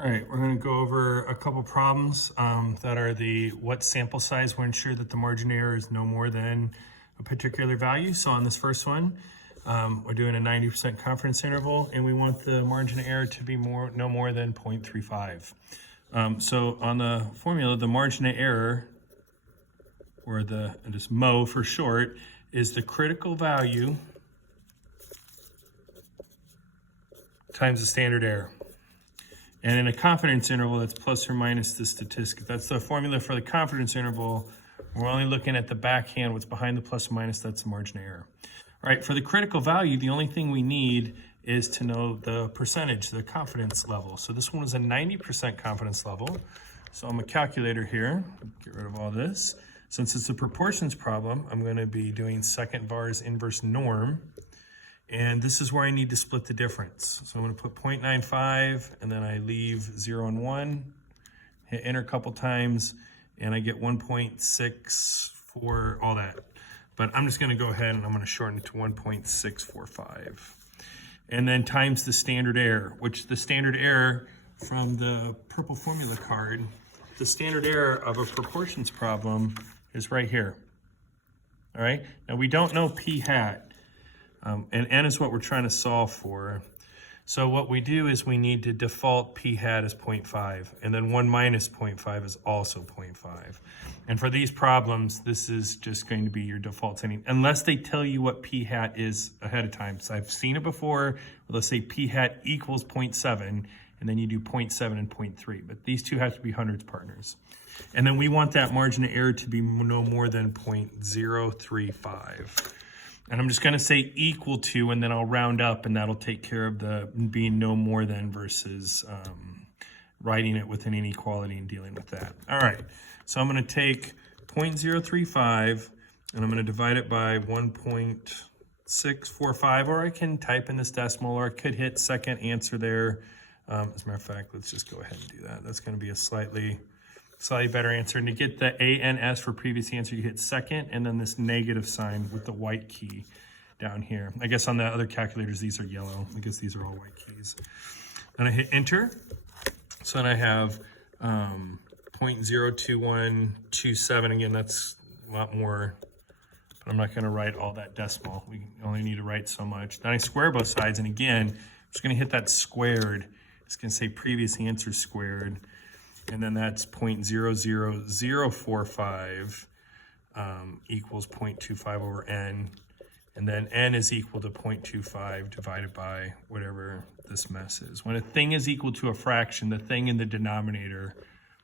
All right, we're going to go over a couple problems that are the what sample size will ensure that the margin error is no more than a particular value. So on this first one, we're doing a 90% confidence interval, and we want the margin error to be no more than 0.35. So on the formula, the margin of error, or just MOE for short, is the critical value times the standard error. And in a confidence interval, that's plus or minus the statistic. That's the formula for the confidence interval. We're only looking at the backhand, what's behind the plus or minus, that's the margin of error. All right, for the critical value, the only thing we need is to know the percentage, the confidence level. So this one was a 90% confidence level. So I'm a calculator here, get rid of all this. Since it's a proportions problem, I'm gonna be doing second var's inverse norm. And this is where I need to split the difference. So I'm going to put 0.95, and then I leave 0 and 1, hit enter a couple times, and I get 1.64, all that. But I'm just going to go ahead and I'm going to shorten it to 1.645. And then times the standard error, which the standard error from the purple formula card, the standard error of a proportions problem is right here. All right, now we don't know p hat. And n is what we're trying to solve for. So what we do is we need to default p hat as 0.5, and then 1 minus 0.5 is also 0.5. And for these problems, this is just going to be your default setting, unless they tell you what p hat is ahead of time. So I've seen it before. Let's say p hat equals 0.7, and then you do 0.7 and 0.3. But these two have to be hundreds partners. And then we want that margin of error to be no more than 0.035. And I'm just going to say equal to, and then I'll round up, and that'll take care of the being no more than versus writing it with an inequality and dealing with that. All right, so I'm going to take 0.035, and I'm going to divide it by 1.645, or I can type in this decimal, or I could hit second answer there. As a matter of fact, let's just go ahead and do that. That's going to be a slightly better answer. And to get the A and S for previous answer, you hit second, and then this negative sign with the white key down here. I guess on the other calculators, these are yellow. I guess these are all white keys. Then I hit enter. So then I have 0.02127. Again, that's a lot more, but I'm not going to write all that decimal. We only need to write so much. Then I square both sides, and again, I'm just going to hit that squared. It's going to say previous answer squared. And then that's 0.00045 equals 0.25 over n. And then n is equal to 0.25 divided by whatever this mess is. When a thing is equal to a fraction, the thing in the denominator,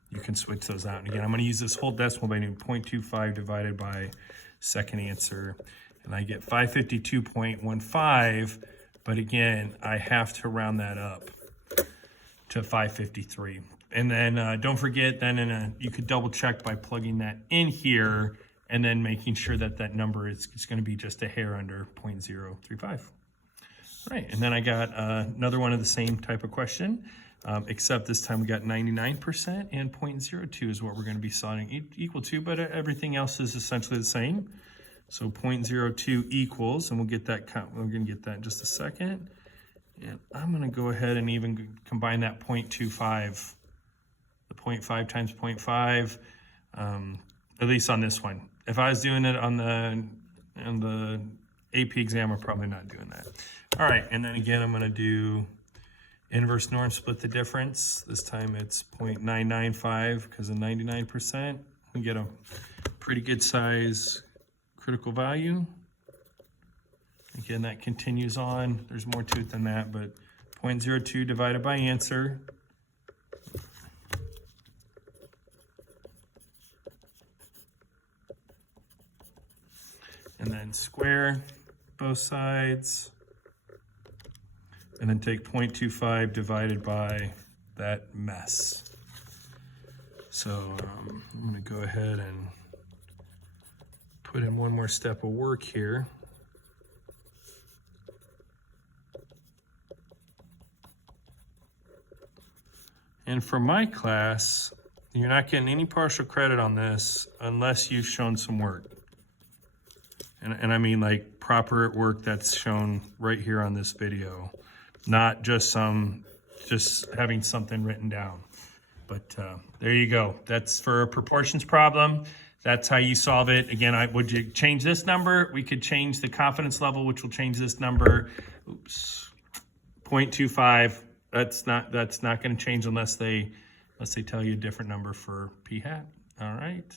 you can switch those out. And again, I'm going to use this whole decimal by doing 0.25 divided by second answer. And I get 552.15. But again, I have to round that up to 553. And then don't forget, then you could double check by plugging that in here and then making sure that that number is going to be just a hair under 0.035. All right, and then I got another one of the same type of question, except this time we got 99%, and 0.02 is what we're going to be solving equal to, but everything else is essentially the same. So 0.02 equals, and we'll get that, we're going to get that in just a second. And I'm going to go ahead and even combine that 0.25. 0.5 times 0.5, at least on this one. If I was doing it on the AP exam, I'm probably not doing that. All right, and then again, I'm going to do inverse norm, split the difference. This time it's 0.995 because of 99%. We get a pretty good size critical value. Again, that continues on. There's more to it than that, but 0.02 divided by answer. And then square both sides, and then take 0.25 divided by that mess. So I'm going to go ahead and put in one more step of work here. And for my class, you're not getting any partial credit on this unless you've shown some work. And I mean like proper work that's shown right here on this video, not just some just having something written down. But there you go. That's for a proportions problem. That's how you solve it. Again, would you change this number? We could change the confidence level, which will change this number. Oops, 0.25. That's not going to change unless they tell you a different number for p hat. All right.